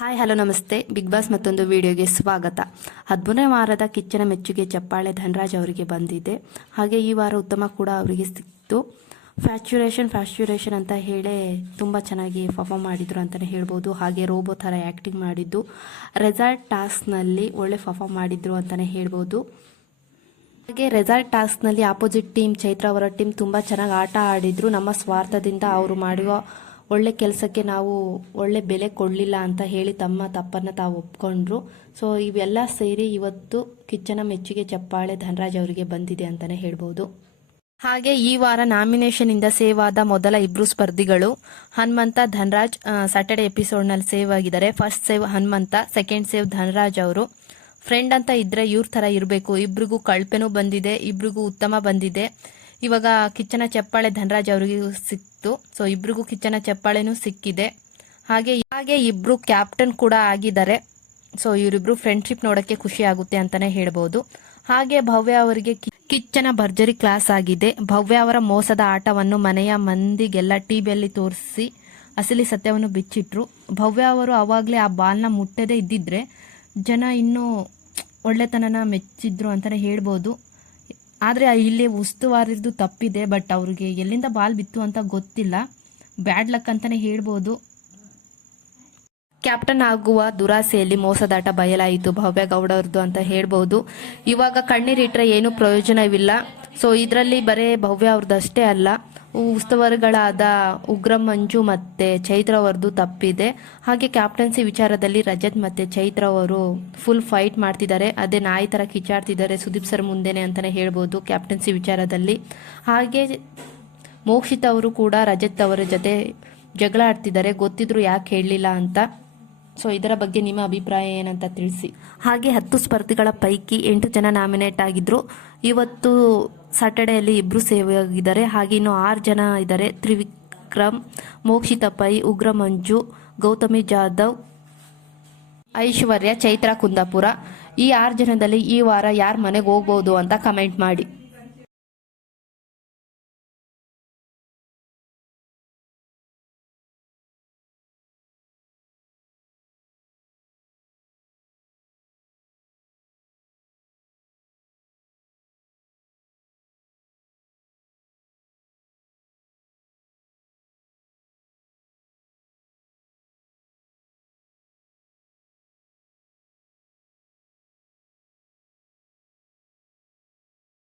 Hi hello ನಮಸ್ತೆ. Big boss ಮತ್ತೊಂದು ವಿಡಿಯೋಗೆ ಸ್ವಾಗತ. 13ನೇ ವಾರದ ಕಿಚ್ಚನ ಮೆಚ್ಚುಗೆ ಚಪ್ಪಾಳೆ ಧನರಾಜ್ ಅವರಿಗೆ ಬಂದಿದೆ. ಹಾಗೆ ಈ ವಾರ ಉತ್ತಮ ಕೂಡ ಅವರಿಗೆ ಸಿಕ್ತು. ಫ್ಯಾಕ್ಚುರೇಷನ್ ಅಂತ ಹೇಳಿ ತುಂಬ ಚೆನ್ನಾಗಿ ಪರ್ಫಾರ್ಮ್ ಮಾಡಿದ್ರು ಅಂತಲೇ ಹೇಳ್ಬೋದು. ಹಾಗೆ ರೋಬೋ ಥರ ಆ್ಯಕ್ಟಿಂಗ್ ಮಾಡಿದ್ದು, ರೆಸಾರ್ಟ್ ಟಾಸ್ಕ್ನಲ್ಲಿ ಒಳ್ಳೆ ಪರ್ಫಾರ್ಮ್ ಮಾಡಿದ್ರು ಅಂತಲೇ ಹೇಳ್ಬೋದು. ಹಾಗೆ ರೆಸಾರ್ಟ್ ಟಾಸ್ಕ್ನಲ್ಲಿ ಆಪೋಸಿಟ್ ಟೀಮ್ ಚೈತ್ರ ಅವರ ಟೀಮ್ ತುಂಬ ಚೆನ್ನಾಗಿ ಆಟ ಆಡಿದ್ರು. ನಮ್ಮ ಸ್ವಾರ್ಥದಿಂದ ಅವರು ಮಾಡುವ ಒಳ್ಳೆ ಕೆಲಸಕ್ಕೆ ನಾವು ಒಳ್ಳೆ ಬೆಲೆ ಕೊಡಲಿಲ್ಲ ಅಂತ ಹೇಳಿ ತಮ್ಮ ತಪ್ಪನ್ನು ತಾವು ಒಪ್ಕೊಂಡ್ರು. ಸೊ ಇವೆಲ್ಲ ಸೇರಿ ಇವತ್ತು ಕಿಚ್ಚನ ಮೆಚ್ಚುಗೆ ಚಪ್ಪಾಳೆ ಧನರಾಜ್ ಅವರಿಗೆ ಬಂದಿದೆ ಅಂತಲೇ ಹೇಳ್ಬೋದು. ಹಾಗೆ ಈ ವಾರ ನಾಮಿನೇಷನಿಂದ ಸೇವ್ ಆದ ಮೊದಲ ಇಬ್ಬರು ಸ್ಪರ್ಧಿಗಳು ಹನುಮಂತ, ಧನರಾಜ್ ಸ್ಯಾಟರ್ಡೆ ಎಪಿಸೋಡ್ನಲ್ಲಿ ಸೇವ್ ಆಗಿದ್ದಾರೆ. First save Hanumantha, second save Dhanraj ಅವರು. ಫ್ರೆಂಡ್ ಅಂತ ಇದ್ರೆ ಇವ್ರ ಥರ ಇರಬೇಕು. ಇಬ್ರಿಗೂ ಕಳ್ಪೆನೂ ಬಂದಿದೆ, ಇಬ್ರಿಗೂ ಉತ್ತಮ ಬಂದಿದೆ. ಇವಾಗ ಕಿಚ್ಚನ ಚಪ್ಪಾಳೆ ಧನರಾಜ್ ಅವರಿಗೂ ಸಿಕ್ತು. ಸೊ ಇಬ್ರಿಗೂ ಕಿಚ್ಚನ ಚಪ್ಪಾಳೆನೂ ಸಿಕ್ಕಿದೆ. ಹಾಗೆ ಇಬ್ರು ಕ್ಯಾಪ್ಟನ್ ಕೂಡ ಆಗಿದ್ದಾರೆ. ಸೊ ಇವರಿಬ್ರು ಫ್ರೆಂಡ್ಶಿಪ್ ನೋಡಕ್ಕೆ ಖುಷಿ ಆಗುತ್ತೆ ಅಂತಾನೆ ಹೇಳ್ಬೋದು. ಹಾಗೆ ಭವ್ಯ ಅವರಿಗೆ ಕಿಚ್ಚನ ಭರ್ಜರಿ ಕ್ಲಾಸ್ ಆಗಿದೆ. ಭವ್ಯ ಅವರ ಮೋಸದ ಆಟವನ್ನು ಮನೆಯ ಮಂದಿಗೆಲ್ಲ ಟಿವಿಯಲ್ಲಿ ತೋರಿಸಿ ಅಸಲಿ ಸತ್ಯವನ್ನು ಬಿಚ್ಚಿಟ್ರು. ಭವ್ಯ ಅವರು ಅವಾಗಲೇ ಆ ಬಾಲ್ನ ಮುಟ್ಟದೇ ಇದ್ದಿದ್ರೆ ಜನ ಇನ್ನೂ ಒಳ್ಳೆತನನ ಮೆಚ್ಚಿದ್ರು ಅಂತಾನೆ ಹೇಳ್ಬೋದು. ಆದರೆ ಇಲ್ಲಿ ಉಸ್ತುವಾರಿದ್ದು ತಪ್ಪಿದೆ. ಬಟ್ ಅವ್ರಿಗೆ ಎಲ್ಲಿಂದ ಬಾಲ್ ಬಿತ್ತು ಅಂತ ಗೊತ್ತಿಲ್ಲ. ಬ್ಯಾಡ್ ಲಕ್ ಅಂತಾನೆ ಹೇಳ್ಬೋದು. ಕ್ಯಾಪ್ಟನ್ ಆಗುವ ದುರಾಸೆಯಲ್ಲಿ ಮೋಸದಾಟ ಬಯಲಾಯಿತು ಭವ್ಯ ಗೌಡ ಅವ್ರದ್ದು ಅಂತ ಹೇಳ್ಬೋದು. ಇವಾಗ ಕಣ್ಣೀರಿಟ್ರೆ ಏನು ಪ್ರಯೋಜನವಿಲ್ಲ. ಸೊ ಇದರಲ್ಲಿ ಬರೇ ಭವ್ಯ ಅವ್ರದ್ದಷ್ಟೇ ಅಲ್ಲ, ಉಸ್ತುವಾರಿಗಳಾದ ಉಗ್ರ ಮಂಜು ಮತ್ತೆ ಚೈತ್ರ ಅವರದ್ದು ತಪ್ಪಿದೆ. ಹಾಗೆ ಕ್ಯಾಪ್ಟನ್ಸಿ ವಿಚಾರದಲ್ಲಿ ರಜತ್ ಮತ್ತೆ ಚೈತ್ರ ಅವರು ಫುಲ್ ಫೈಟ್ ಮಾಡ್ತಿದ್ದಾರೆ. ಅದೇ ನಾಯಿ ತರ ಕಿಚಾಡ್ತಿದ್ದಾರೆ ಸುದೀಪ್ ಸರ್ ಮುಂದೆನೆ ಅಂತಾನೆ ಹೇಳ್ಬೋದು ಕ್ಯಾಪ್ಟನ್ಸಿ ವಿಚಾರದಲ್ಲಿ. ಹಾಗೆ ಮೋಕ್ಷಿತ್ ಅವರು ಕೂಡ ರಜತ್ ಅವರ ಜೊತೆ ಜಗಳ ಆಡ್ತಿದ್ದಾರೆ, ಗೊತ್ತಿದ್ರು ಯಾಕೆ ಹೇಳಲಿಲ್ಲ ಅಂತ. ಸೊ ಇದರ ಬಗ್ಗೆ ನಿಮ್ಮ ಅಭಿಪ್ರಾಯ ಏನಂತ ತಿಳಿಸಿ. ಹಾಗೆ 10 ಸ್ಪರ್ಧಿಗಳ ಪೈಕಿ 8 ಜನ ನಾಮಿನೇಟ್ ಆಗಿದ್ರು. ಇವತ್ತು ಸ್ಯಾಟರ್ಡೆಯಲ್ಲಿ ಇಬ್ರು ಸೇವ್ ಆಗಿದ್ದಾರೆ. ಹಾಗೆ ಇನ್ನು 6 ಜನ ಇದ್ದಾರೆ. ತ್ರಿವಿಕ್ರಮ್, ಮೋಕ್ಷಿತ ಪೈ, ಉಗ್ರ ಮಂಜು, ಗೌತಮಿ ಜಾಧವ್, ಐಶ್ವರ್ಯ, ಚೈತ್ರ ಕುಂದಾಪುರ. ಈ 6 ಜನದಲ್ಲಿ ಈ ವಾರ ಯಾರ ಮನೆಗೆ ಹೋಗ್ಬೋದು ಅಂತ ಕಮೆಂಟ್ ಮಾಡಿ.